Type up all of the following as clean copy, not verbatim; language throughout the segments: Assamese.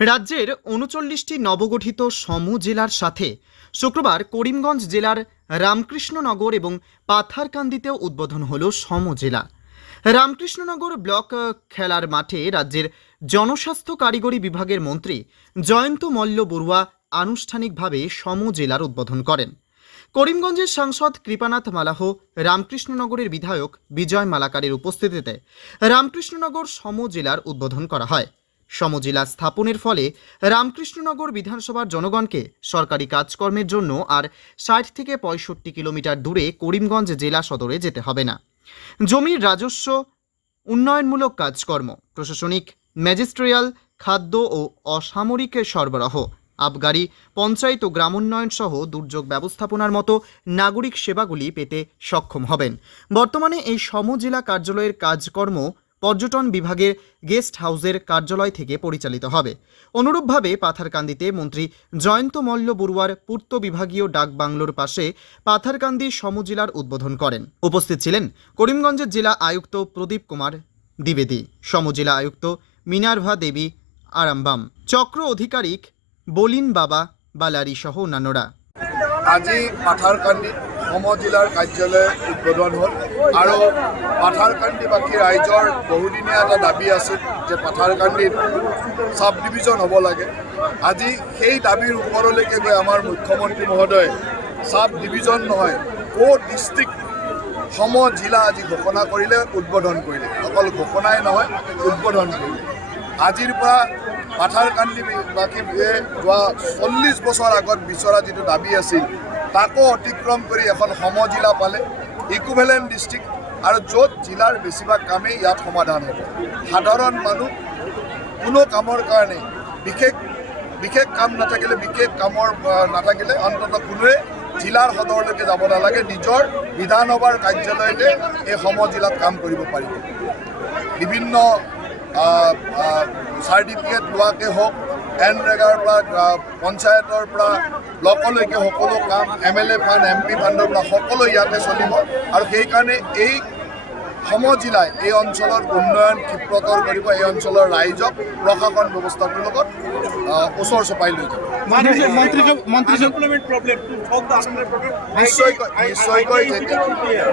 রাজ্যের ৩৯টি নবগঠিত সম জেলার সাথে শুক্রবার করিমগঞ্জ জেলার রামকৃষ্ণনগর এবং পাথারকান্দিতেও উদ্বোধন হল সম জেলা। রামকৃষ্ণনগর ব্লক খেলার মাঠে রাজ্যের জনস্বাস্থ্য কারিগরি বিভাগের মন্ত্রী জয়ন্ত মল্ল বড়ুয়া আনুষ্ঠানিকভাবে সম জেলার উদ্বোধন করেন। করিমগঞ্জের সাংসদ কৃপানাথ মালাহ, রামকৃষ্ণনগরের বিধায়ক বিজয় মালাকারের উপস্থিতিতে রামকৃষ্ণনগর সম জেলার উদ্বোধন করা হয়। সমজেলা স্থাপনের ফলে রামকৃষ্ণনগর বিধানসভার জনগণকে সরকারি কাজকর্মের জন্য আর ৬০ থেকে ৬৫ কিলোমিটার দূরে করিমগঞ্জ জেলা সদরে যেতে হবে না। জমির রাজস্ব, উন্নয়নমূলক কাজকর্ম, প্রশাসনিক, ম্যাজিস্ট্রিয়াল, খাদ্য ও অসামরিক সরবরাহ, আবগারি, পঞ্চায়েত ও গ্রামোন্নয়ন সহ দুর্যোগ ব্যবস্থাপনার মতো নাগরিক সেবাগুলি পেতে সক্ষম হবেন। বর্তমানে এই সমজেলা কার্যালয়ের কাজকর্ম পর্যটন বিভাগের গেস্ট হাউসের কার্যালয় থেকে পরিচালিত হবে। অনুরূপভাবে পাথারকান্দিতে মন্ত্রী জয়ন্ত মল্ল বড়ুয়ার পূর্ত বিভাগীয় ডাক বাংলোর পাশে পাথারকান্দি সমজেলার উদ্বোধন করেন। উপস্থিত ছিলেন করিমগঞ্জের জেলা আয়ুক্ত প্রদীপ কুমার দ্বিবেদী, সমজেলা আয়ুক্ত মিনার্ভা দেবী আরামবাম, চক্র অধিকারিক বলিন বাবা বালারি সহ অন্যান্যরা। আজি পাথাৰকান্দি সমজিলাৰ কাৰ্যালয় উদ্বোধন হ'ল আৰু পাথাৰকান্দিবাসী ৰাইজৰ বহুদিনীয়া এটা দাবী আছিল যে পাথাৰকান্দিত সাব ডিভিজন হ'ব লাগে। আজি সেই দাবীৰ ওপৰলৈকে গৈ আমাৰ মুখ্যমন্ত্ৰী মহোদয়ে সাব ডিভিজন নহয় ডিষ্ট্ৰিক্ট সমজিলা আজি ঘোষণা কৰিলে, উদ্বোধন কৰিলে। অকল ঘোষণাই নহয়, উদ্বোধন কৰিলে। আজিৰ পৰা পাথাৰকান্দিবাসীয়ে যোৱা ৪০ বছৰ আগত বিচৰা যিটো দাবী আছিল তাকো অতিক্ৰম কৰি এখন সমজিলা পালে, ইকুইভেলেণ্ট ডিষ্ট্ৰিক্ট, আৰু য'ত জিলাৰ বেছিভাগ কামেই ইয়াত সমাধান হ'ব। সাধাৰণ মানুহ কোনো কামৰ কাৰণে বিশেষ কাম নাথাকিলে, নাথাকিলে অন্ততঃ কোনোৱে জিলাৰ সদৰলৈকে যাব নালাগে, নিজৰ বিধানসভাৰ কাৰ্যালয়তে এই সমজিলাত কাম কৰিব পাৰিব। বিভিন্ন চাৰ্টিফিকেট লোৱাকে হওক, এনৰেগাৰ পৰা পঞ্চায়তৰ পৰা ব্লকলৈকে সকলো কাম, MLA ফাণ্ড, MP ফাণ্ডৰ পৰা সকলো ইয়াতে চলিব। আৰু সেইকাৰণে এই সমজিলাই এই অঞ্চলৰ উন্নয়ন ক্ষিপ্ৰতৰ কৰিব, এই অঞ্চলৰ ৰাইজক প্ৰশাসন ব্যৱস্থাটোৰ লগত ওচৰ চপাই লৈ যাব।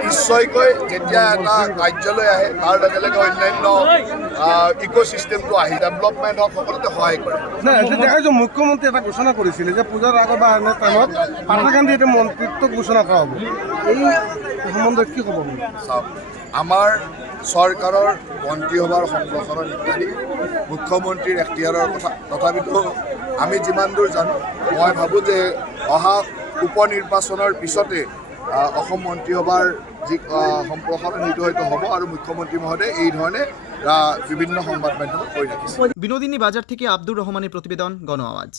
নিশ্চয়কৈ যেতিয়া এটা কাৰ্যালয় আহে তাৰ লগে লগে অন্যান্য ইক'চিষ্টেমটো আহি ডেভেলপমেণ্ট হওক সকলোতে সহায় কৰে। মুখ্যমন্ত্ৰী এটা ঘোষণা কৰিছিলে যে পূজাৰ আগত বা এনে টাইমত পাথাৰকান্দি এটা মন্ত্ৰিত্ব ঘোষণা কৰা হ'ব। এই সম্বন্ধে কি ক'ব? চাওক, আমাৰ চৰকাৰৰ মন্ত্ৰীসভাৰ সম্প্ৰসাৰণ ইত্যাদি মুখ্যমন্ত্ৰীৰ এখতিয়াৰৰ কথা। তথাপিতো আমি যিমান দূৰ জানো, মই ভাবোঁ যে অহা উপনিৰ্বাচনৰ পিছতে অসম মন্ত্ৰীসভাৰ যি সম্প্ৰসাৰণ সেইটো হয়তো হ'ব, আৰু মুখ্যমন্ত্ৰী মহোদয়ে এই ধৰণে বিভিন্ন সংবাদ মাধ্যমত কৈ ৰাখিছে। বিনোদিনী বাজাৰ থেকে আব্দুৰ ৰহমানেৰ প্ৰতিবেদন, গণ আওয়াজ।